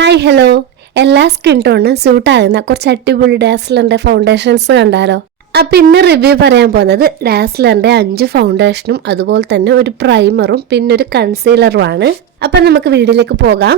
Hi hello എല്ലാ skin ടോണിനും suit ആകുന്ന കുറച്ച് അടിപൊളി ഡാസ്ലറിന്റെ ഫൗണ്ടേഷൻസ് കണ്ടാലോ? അപ്പൊ ഇന്ന് റിവ്യൂ പറയാൻ പോകുന്നത് ഡാസ്ലറിന്റെ അഞ്ച് ഫൗണ്ടേഷനും അതുപോലെ തന്നെ ഒരു പ്രൈമറും പിന്നെ ഒരു കൺസീലറും ആണ്. അപ്പൊ നമുക്ക് വീഡിയോയിലേക്ക് പോകാം.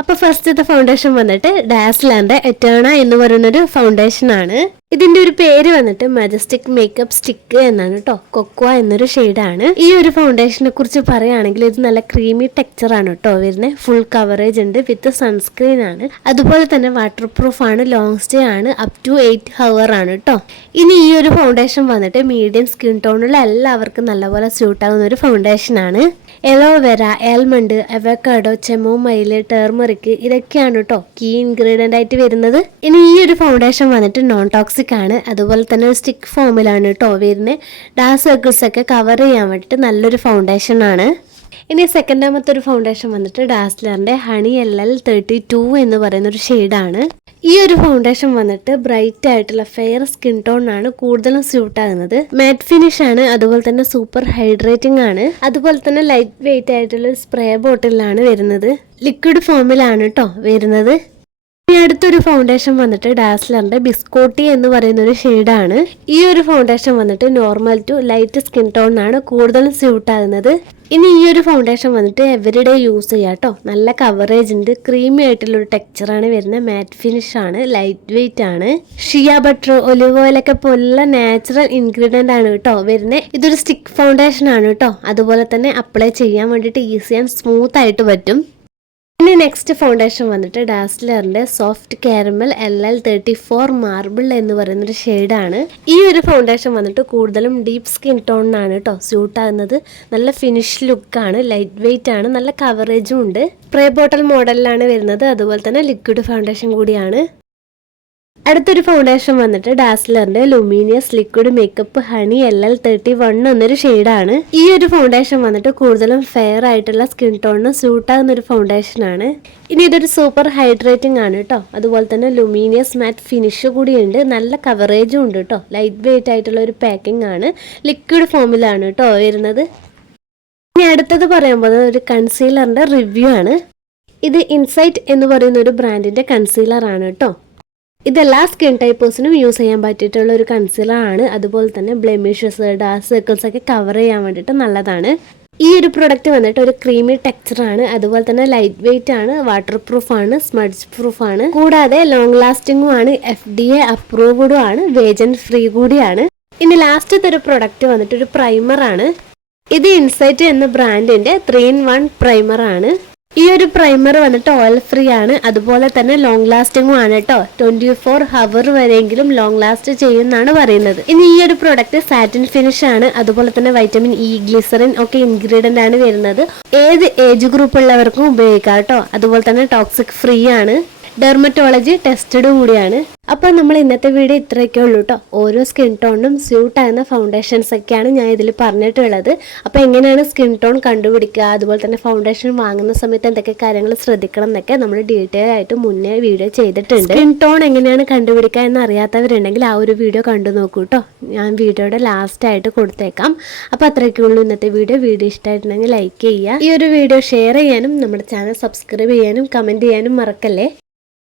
അപ്പൊ ഫസ്റ്റത്തെ ഫൗണ്ടേഷൻ വന്നിട്ട് ഡാസ്ലറിന്റെ എറ്റേണ എന്ന് പറയുന്നൊരു ഫൗണ്ടേഷൻ ആണ്. ഇതിന്റെ ഒരു പേര് വന്നിട്ട് മജസ്റ്റിക് മേക്കപ്പ് സ്റ്റിക്ക് എന്നാണ് കേട്ടോ കൊക്വ എന്നൊരു ഷെയ്ഡാണ് ഈ ഒരു ഫൗണ്ടേഷനെ കുറിച്ച് പറയുകയാണെങ്കിൽ ഇത് നല്ല ക്രീമി ടെക്സ്ചർ ആണ് കേട്ടോ വരുന്നത് ഫുൾ കവറേജ് ഉണ്ട് വിത്ത് സൺസ്ക്രീൻ ആണ്. അതുപോലെ തന്നെ വാട്ടർ പ്രൂഫ് ആണ് ലോങ് സ്റ്റേ ആണ് അപ് ടു എയ്റ്റ് ഹവർ ആണ് കേട്ടോ ഇനി ഈ ഒരു ഫൗണ്ടേഷൻ വന്നിട്ട് മീഡിയം സ്കിൻ ടോണുള്ള എല്ലാവർക്കും നല്ലപോലെ സ്യൂട്ട് ആകുന്ന ഒരു ഫൗണ്ടേഷൻ ആണ്. Aloe vera almond avocado chamomile turmeric ഇതൊക്കെയാണ് കേട്ടോ കീ ഇൻഗ്രീഡിയന്റ് ആയിട്ട് വരുന്നത്. ഇനി ഈ ഒരു ഫൗണ്ടേഷൻ വന്നിട്ട് നോൺ ടോക്സിക് ആണ്. അതുപോലെ തന്നെ സ്റ്റിക്ക് ഫോമിലാണ് കേട്ടോ വരുന്നത് ഡാർക്ക് സർക്കിൾസ് ഒക്കെ കവർ ചെയ്യാൻ വേണ്ടിയിട്ട് നല്ലൊരു ഫൗണ്ടേഷൻ ആണ്. ഇനി സെക്കൻഡാമത്തെ ഒരു ഫൗണ്ടേഷൻ വന്നിട്ട് ഡാസ്ലറിന്റെ honey L L thirty two എന്ന് പറയുന്ന ഒരു ഷെയ്ഡാണ് ഈ ഒരു ഫൗണ്ടേഷൻ വന്നിട്ട് ബ്രൈറ്റ് ആയിട്ടുള്ള ഫെയർ സ്കിൻ ടോൺ ആണ് കൂടുതലും സ്യൂട്ട് ആകുന്നത്. മാറ്റ് ഫിനിഷ് ആണ്. അതുപോലെ തന്നെ സൂപ്പർ ഹൈഡ്രേറ്റിംഗ് ആണ്. അതുപോലെ തന്നെ ലൈറ്റ് വെയിറ്റ് ആയിട്ടുള്ള സ്പ്രേ ബോട്ടിലാണ് വരുന്നത്. ലിക്വിഡ് ഫോമിലാണ് കേട്ടോ വരുന്നത്. ഇനി അടുത്തൊരു ഫൗണ്ടേഷൻ വന്നിട്ട് ഡാസ്ലറിന്റെ ബിസ്കോട്ടി എന്ന് പറയുന്ന ഒരു ഷെയ്ഡാണ് ഈ ഒരു ഫൗണ്ടേഷൻ വന്നിട്ട് normal to light skin tone ആണ് കൂടുതലും സ്യൂട്ട് ആകുന്നത്. ഇനി ഈ ഒരു ഫൗണ്ടേഷൻ വന്നിട്ട് എവറിഡേ യൂസ് ചെയ്യാം കേട്ടോ നല്ല കവറേജ് ഉണ്ട്. ക്രീമി ആയിട്ടുള്ള ഒരു ടെക്സ്ചറാണ് വരുന്നത്. മാറ്റ് ഫിനിഷ് ആണ്. ലൈറ്റ് വെയിറ്റ് ആണ് ഷിയ ബട്ടർ ഒലിവ് ഓയിലൊക്കെ പോലുള്ള നാച്ചുറൽ ഇൻഗ്രീഡിയന്റ് ആണ് കേട്ടോ വരുന്നത്. ഇതൊരു സ്റ്റിക്ക് ഫൗണ്ടേഷൻ ആണ് കേട്ടോ അതുപോലെ തന്നെ അപ്ലൈ ചെയ്യാൻ വേണ്ടിയിട്ട് ഈസി ആൻഡ് സ്മൂത്ത് ആയിട്ട് പറ്റും. ഇനി നെക്സ്റ്റ് ഫൗണ്ടേഷൻ വന്നിട്ട് ഡാസ്ലറിന്റെ soft caramel L L thirty four marble എന്ന് പറയുന്ന ഒരു ഷെയ്ഡാണ് ഈ ഒരു ഫൗണ്ടേഷൻ വന്നിട്ട് കൂടുതലും ഡീപ്പ് സ്കിൻ ടോണിനാണ് കേട്ടോ സ്യൂട്ട് ആകുന്നത്. നല്ല ഫിനിഷ് ലുക്കാണ് ലൈറ്റ് വെയിറ്റ് ആണ് നല്ല കവറേജും ഉണ്ട്. സ്പ്രേ ബോട്ടൽ മോഡലിലാണ് വരുന്നത്. അതുപോലെ തന്നെ ലിക്വിഡ് ഫൗണ്ടേഷൻ കൂടിയാണ്. അടുത്തൊരു ഫൗണ്ടേഷൻ വന്നിട്ട് ഡാസ്ലറിന്റെ luminous liquid makeup honey L L thirty one എന്നൊരു ഷെയ്ഡാണ് ഈ ഒരു ഫൗണ്ടേഷൻ വന്നിട്ട് കൂടുതലും ഫെയർ ആയിട്ടുള്ള സ്കിൻ ടോണിന് സ്യൂട്ട് ആകുന്ന ഒരു ഫൗണ്ടേഷൻ ആണ്. ഇനി ഇതൊരു സൂപ്പർ ഹൈഡ്രേറ്റിംഗ് ആണ് കേട്ടോ അതുപോലെ തന്നെ ലുമീനിയസ് മാറ്റ് ഫിനിഷ് കൂടിയുണ്ട്. നല്ല കവറേജും ഉണ്ട് കേട്ടോ ലൈറ്റ് വെയിറ്റ് ആയിട്ടുള്ള ഒരു പാക്കിംഗ് ആണ്. ലിക്വിഡ് ഫോമിലാണ് കേട്ടോ വരുന്നത്. ഇനി അടുത്തത് പറയാൻ പോകുന്നത് ഒരു കൺസീലറിന്റെ റിവ്യൂ ആണ്. ഇത് ഇൻസൈറ്റ് എന്ന് പറയുന്ന ഒരു ബ്രാൻഡിന്റെ കൺസീലർ ആണ് കേട്ടോ ഇതെല്ലാ സ്കിൻ ടൈപ്പേഴ്സിനും യൂസ് ചെയ്യാൻ പറ്റിയിട്ടുള്ള ഒരു കൺസീലർ ആണ്. അതുപോലെ തന്നെ ബ്ലെമിഷസ് ഡാർക്ക് സർക്കിൾസ് ഒക്കെ കവർ ചെയ്യാൻ വേണ്ടിയിട്ട് നല്ലതാണ്. ഈ ഒരു പ്രൊഡക്റ്റ് വന്നിട്ട് ഒരു ക്രീമി ടെക്സ്ചർ ആണ്. അതുപോലെ തന്നെ ലൈറ്റ് വെയിറ്റ് ആണ് വാട്ടർ പ്രൂഫ് ആണ് സ്മഡ്ജ് പ്രൂഫ് ആണ്. കൂടാതെ ലോങ് ലാസ്റ്റിംഗും ആണ് എഫ് ഡി എ അപ്രൂവ്ഡും ആണ് വേജൻ ഫ്രീ കൂടിയാണ്. ഇനി ലാസ്റ്റത്തെ ഒരു പ്രൊഡക്റ്റ് വന്നിട്ട് ഒരു പ്രൈമർ ആണ്. ഇത് ഇൻസൈറ്റ് എന്ന ബ്രാൻഡിന്റെ ത്രീ ഇൻ വൺ പ്രൈമർ ആണ്. ഈ ഒരു പ്രൈമർ വന്നിട്ട് ഓയിൽ ഫ്രീ ആണ്. അതുപോലെ തന്നെ ലോങ് ലാസ്റ്റിംഗും ആണ് കേട്ടോ ട്വന്റി ഫോർ ഹവർ വരെയെങ്കിലും ലോങ് ലാസ്റ്റ് ചെയ്യുമെന്നാണ് പറയുന്നത്. ഇനി ഈ ഒരു പ്രൊഡക്റ്റ് സാറ്റിൻ ഫിനിഷ് ആണ്. അതുപോലെ തന്നെ വൈറ്റമിൻ ഇ ഗ്ലിസറിൻ ഒക്കെ ഇൻഗ്രീഡിയന്റ് ആണ് വരുന്നത്. ഏത് ഏജ് ഗ്രൂപ്പ് ഉള്ളവർക്കും ഉപയോഗിക്കാം കേട്ടോ അതുപോലെ തന്നെ ടോക്സിക് ഫ്രീ ആണ്. ഡെർമറ്റോളജി ടെസ്റ്റഡ് കൂടിയാണ്. അപ്പോൾ നമ്മൾ ഇന്നത്തെ വീഡിയോ ഇത്രയൊക്കെ ഉള്ളൂ കേട്ടോ ഓരോ സ്കിൻ ടോണിനും സ്യൂട്ട് ആകുന്ന ഫൗണ്ടേഷൻസ് ഒക്കെയാണ് ഞാൻ ഇതിൽ പറഞ്ഞിട്ടുള്ളത്. അപ്പോൾ എങ്ങനെയാണ് സ്കിൻ ടോൺ കണ്ടുപിടിക്കുക അതുപോലെ തന്നെ ഫൗണ്ടേഷൻ വാങ്ങുന്ന സമയത്ത് എന്തൊക്കെ കാര്യങ്ങൾ ശ്രദ്ധിക്കണം എന്നൊക്കെ നമ്മൾ ഡീറ്റെയിൽ ആയിട്ട് മുന്നേ വീഡിയോ ചെയ്തിട്ടുണ്ട്. സ്കിൻ ടോൺ എങ്ങനെയാണ് കണ്ടുപിടിക്കുക എന്ന് അറിയാത്തവരുണ്ടെങ്കിൽ ആ ഒരു വീഡിയോ കണ്ടു നോക്കൂ കേട്ടോ ഞാൻ വീഡിയോയുടെ ലാസ്റ്റ് ആയിട്ട് കൊടുത്തേക്കാം. അപ്പോൾ അത്രയൊക്കെ ഉള്ളൂ ഇന്നത്തെ വീഡിയോ. വീഡിയോ ഇഷ്ടമായിട്ടുണ്ടെങ്കിൽ ലൈക്ക് ചെയ്യുക. ഈ ഒരു വീഡിയോ ഷെയർ ചെയ്യാനും നമ്മുടെ ചാനൽ സബ്സ്ക്രൈബ് ചെയ്യാനും കമന്റ് ചെയ്യാനും മറക്കല്ലേ?